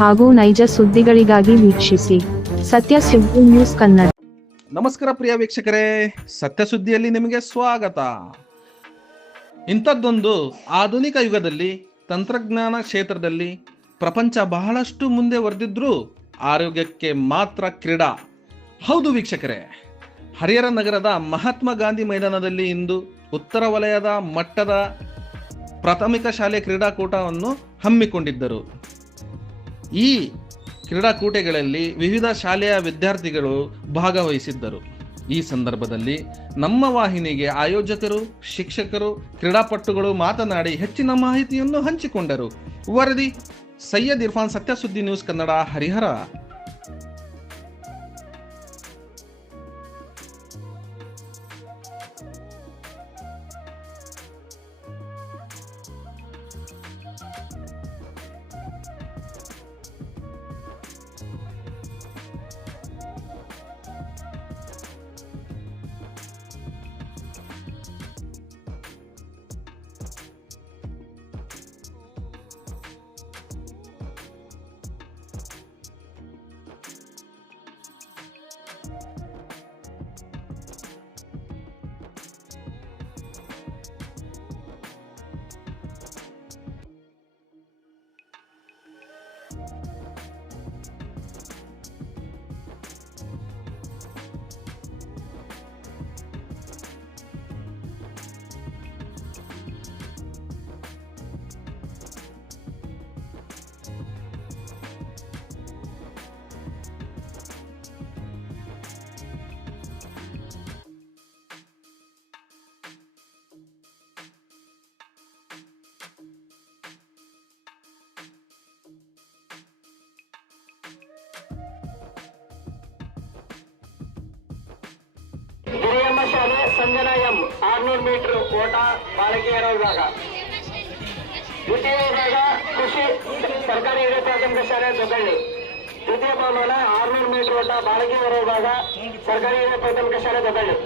ಹಾಗೂ ನೈಜ ಸುದ್ದಿಗಳಿಗಾಗಿ ವೀಕ್ಷಿಸಿ ಸತ್ಯ ಸುದ್ದಿ ನ್ಯೂಸ್ ಕನ್ನಡ. ನಮಸ್ಕಾರ ಪ್ರಿಯ ವೀಕ್ಷಕರೇ, ಸತ್ಯ ಸುದ್ದಿಯಲ್ಲಿ ನಿಮಗೆ ಸ್ವಾಗತ. ಇಂಥದ್ದೊಂದು ಆಧುನಿಕ ಯುಗದಲ್ಲಿ ತಂತ್ರಜ್ಞಾನ ಕ್ಷೇತ್ರದಲ್ಲಿ ಪ್ರಪಂಚ ಬಹಳಷ್ಟು ಮುಂದೆವರೆದಿದ್ರೂ ಆರೋಗ್ಯಕ್ಕೆ ಮಾತ್ರ ಕ್ರೀಡಾ. ಹೌದು ವೀಕ್ಷಕರೇ, ಹರಿಹರ ನಗರದ ಮಹಾತ್ಮ ಗಾಂಧಿ ಮೈದಾನದಲ್ಲಿ ಇಂದು ಉತ್ತರ ವಲಯದ ಮಟ್ಟದ ಪ್ರಾಥಮಿಕ ಶಾಲೆ ಕ್ರೀಡಾಕೂಟವನ್ನು ಹಮ್ಮಿಕೊಂಡಿದ್ದರು. ಈ ಕ್ರೀಡಾಕೂಟಗಳಲ್ಲಿ ವಿವಿಧ ಶಾಲೆಯ ವಿದ್ಯಾರ್ಥಿಗಳು ಭಾಗವಹಿಸಿದ್ದರು. ಈ ಸಂದರ್ಭದಲ್ಲಿ ನಮ್ಮ ವಾಹಿನಿಗೆ ಆಯೋಜಕರು, ಶಿಕ್ಷಕರು, ಕ್ರೀಡಾಪಟುಗಳು ಮಾತನಾಡಿ ಹೆಚ್ಚಿನ ಮಾಹಿತಿಯನ್ನು ಹಂಚಿಕೊಂಡರು. ವರದಿ ಸೈಯದ್ ಇರ್ಫಾನ್, ಸತ್ಯ ಸುದ್ದಿ ನ್ಯೂಸ್ ಕನ್ನಡ, ಹರಿಹರ. ಹಿರಿಯಮ್ಮ ಶಾಲೆ ಸಂಜನಾ ಎಂ 600 ಮೀಟರ್ ಓಟ ಬಾಲಕಿಯರ ವಿಭಾಗ. ದ್ವಿತೀಯ ವಿಭಾಗ ಕೃಷಿ ಸರ್ಕಾರಿ ಹಿರಿಯ ಪ್ರಾಥಮಿಕ ಶಾಲೆ ದೊಡ್ಡಳ್ಳಿ. ತೃತೀಯ ಬಹುಮಾನ 600 ಮೀಟರ್ ಓಟ ಬಾಲಕಿಯರ ವಿಭಾಗ, ಸರ್ಕಾರಿ ಹಿರಿಯ ಪ್ರಾಥಮಿಕ ಶಾಲೆ ದೊಡ್ಡಳ್ಳಿ.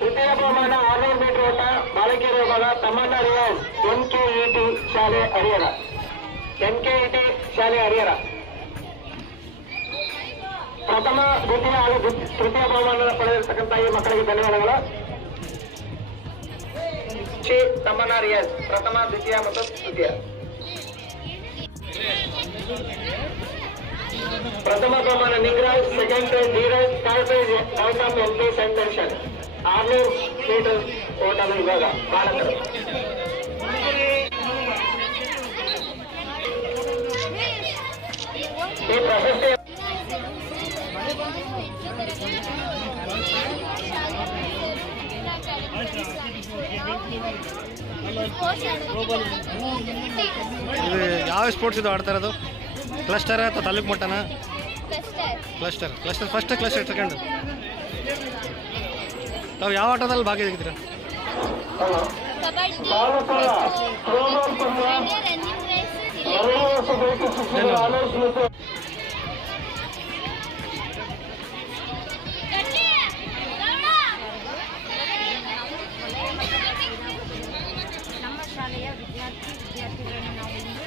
ತೃತೀಯ ಬಹುಮಾನ 600 ಮೀಟರ್ ಓಟ ಬಾಲಕಿಯರ ವಿಭಾಗ ತಮ್ಮಣ್ಣ ರಿಯಾಜ್ NKET ಶಾಲೆ ಹರಿಹರ. NKET ಶಾಲೆ ಹರಿಹರ. ಪ್ರಥಮ, ದ್ವಿತೀಯ ಹಾಗೂ ತೃತೀಯ ಬಹುಮಾನ ಪಡೆದಿರತಕ್ಕಂಥ ಈ ಮಕ್ಕಳಿಗೆ ಧನ್ಯವಾದಗಳು. ಶ್ರೀ ತಮ್ಮಣ್ಣ ರಿಯಾಜ್ ಪ್ರಥಮ, ದ್ವಿತೀಯ ಮತ್ತು ತೃತೀಯ. ಪ್ರಥಮ ಬಹುಮಾನ Nigraj, second prize Dheeraj, third prize Gautam MP centre ಶಾಲೆ 600 ಮೀಟರ್ ಓಟದ ವಿಭಾಗ ಬಾಲಕರು. ಈ ಪ್ರಶಸ್ತಿ ಯಾವ ಸ್ಪೋರ್ಟ್ಸ್ ಇದು ಆಡ್ತಾ ಇರೋದು? ಕ್ಲಸ್ಟರ್ ಅಥವಾ ತಾಲೂಕು ಮಟ್ಟನ? ಕ್ಲಸ್ಟರ್. First, cluster second. ತಾವು ಯಾವ ಆಟದಲ್ಲಿ ಭಾಗಿಯಾಗಿದ್ದೀರಾ? ಶಾಲೆಯ ವಿದ್ಯಾರ್ಥಿಗಳನ್ನು ನಾವು ಇಂದು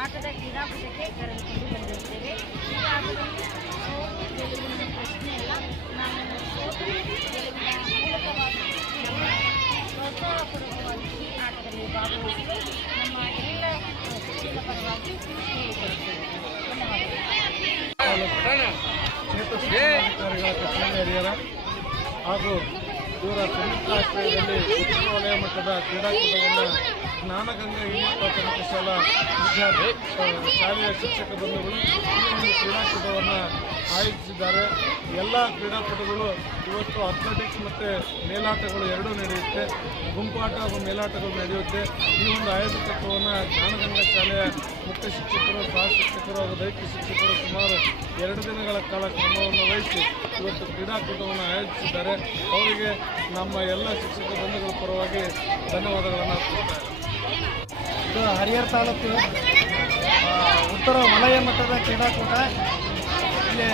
ಆಟದ ಕ್ರೀಡಾಕೂಟಕ್ಕೆ ಕರೆದುಕೊಂಡು ಬಂದಿದ್ದೇವೆ. ಈ ಆಟದಲ್ಲಿ ಸೋತು ಗೆಲುವಿನ ಪ್ರಶ್ನೆ ಇಲ್ಲ. ನಾವು ಸೋತು ಗೆಲುವಿನ ಮೂಲಕವಾಗಿ ನಮ್ಮ ಪ್ರೋತ್ಸಾಹಪೂರ್ವಕವಾಗಿ ಈ ಆಟದಲ್ಲಿ ಭಾಗವಹಿಸಲು ನಮ್ಮ ಎಲ್ಲ ಶಿಕ್ಷಕರ ಪರವಾಗಿ ಹೇಳಿಕೊಡುತ್ತೇವೆ. ಧನ್ಯವಾದಗಳು. ಹಾಗೂ ಇವರ ಸಂಯುಕ್ತಾಶ್ರಯದಲ್ಲಿ ಉತ್ತರ ವಲಯ ಮಟ್ಟದ ಕ್ರೀಡಾಕೂಟವನ್ನು ಜ್ಞಾನಗಂಗಾ ಹಿರಿಯ ಪ್ರಾಥಮಿಕ ಶಾಲಾ ಶಾಲೆಯ ಶಿಕ್ಷಕ ಬಂಧುಗಳು ಈ ಒಂದು ಕ್ರೀಡಾಕೂಟವನ್ನು ಆಯೋಜಿಸಿದ್ದಾರೆ. ಎಲ್ಲ ಕ್ರೀಡಾಪಟುಗಳು ಇವತ್ತು ಅಥ್ಲೆಟಿಕ್ಸ್ ಮತ್ತು ಮೇಲಾಟಗಳು ಎರಡೂ ನಡೆಯುತ್ತೆ, ಗುಂಪಾಟ ಹಾಗೂ ಮೇಲಾಟಗಳು ನಡೆಯುತ್ತೆ. ಈ ಒಂದು ಆಯೋಜಕತ್ವವನ್ನು ಜ್ಞಾನಗಂಗಾ ಶಾಲೆಯ ಮುಖ್ಯ ಶಿಕ್ಷಕರು, ಸಹ ಶಿಕ್ಷಕರು ಹಾಗೂ ದೈಹಿಕ ಶಿಕ್ಷಕರು ಸುಮಾರು 2 ದಿನಗಳ ಕಾಲ ಕ್ರಮವನ್ನು ವಹಿಸಿ ಇವತ್ತು ಕ್ರೀಡಾಕೂಟವನ್ನು ಆಯೋಜಿಸಿದ್ದಾರೆ. ಅವರಿಗೆ ನಮ್ಮ ಎಲ್ಲ ಶಿಕ್ಷಕ ಬಂಧುಗಳ ಪರವಾಗಿ ಧನ್ಯವಾದಗಳನ್ನು ಅರ್ಪಿಸ್ತಾರೆ. ಇದು ಹರಿಹರ ತಾಲೂಕು ಉತ್ತರ ವಲಯ ಮಟ್ಟದ ಕ್ರೀಡಾಕೂಟ. ಇಲ್ಲಿ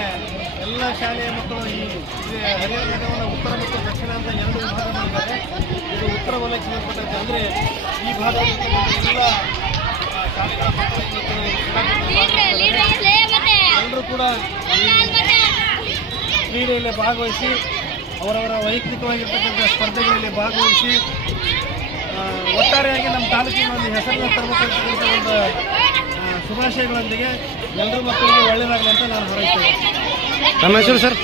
ಎಲ್ಲ ಶಾಲೆಯ ಮಕ್ಕಳು ಈ ಹರಿಹರ ನಗರವನ್ನು ಉತ್ತರ ಮತ್ತು ದಕ್ಷಿಣ ಅಂತ 2 ವಿಭಾಗ ಮಾಡಿದ್ದಾರೆ. ಇದು ಉತ್ತರ ವಲಯಕ್ಕೆ ಸಂಬಂಧಪಟ್ಟಂತೆ ಅಂದರೆ ಈ ಭಾಗದಲ್ಲಿ ಎಲ್ಲ ಶಾಲೆಗಳ ಮಕ್ಕಳು ಕೂಡ ಈ ಕ್ರೀಡೆಯಲ್ಲಿ ಭಾಗವಹಿಸಿ ಅವರವರ ವೈಯಕ್ತಿಕವಾಗಿರ್ತಕ್ಕಂಥ ಸ್ಪರ್ಧೆಗಳಲ್ಲಿ ಭಾಗವಹಿಸಿ ಒಟ್ಟಾರೆಯಾಗಿ ನಮ್ಮ ತಾಲೂಕಿನ ಒಂದು ಹೆಸರನ್ನು ತರಬೇಕಂತಕ್ಕಂಥ ಒಂದು ಶುಭಾಶಯಗಳೊಂದಿಗೆ ಎಲ್ಲರೂ ಮಕ್ಕಳಿಗೆ ಒಳ್ಳೆಯದಾಗಲಿ ಅಂತ ನಾನು ಹಾರೈಸ್ತೇನೆ. ನಮ್ಮ ಹೆಸರು ಸರ್?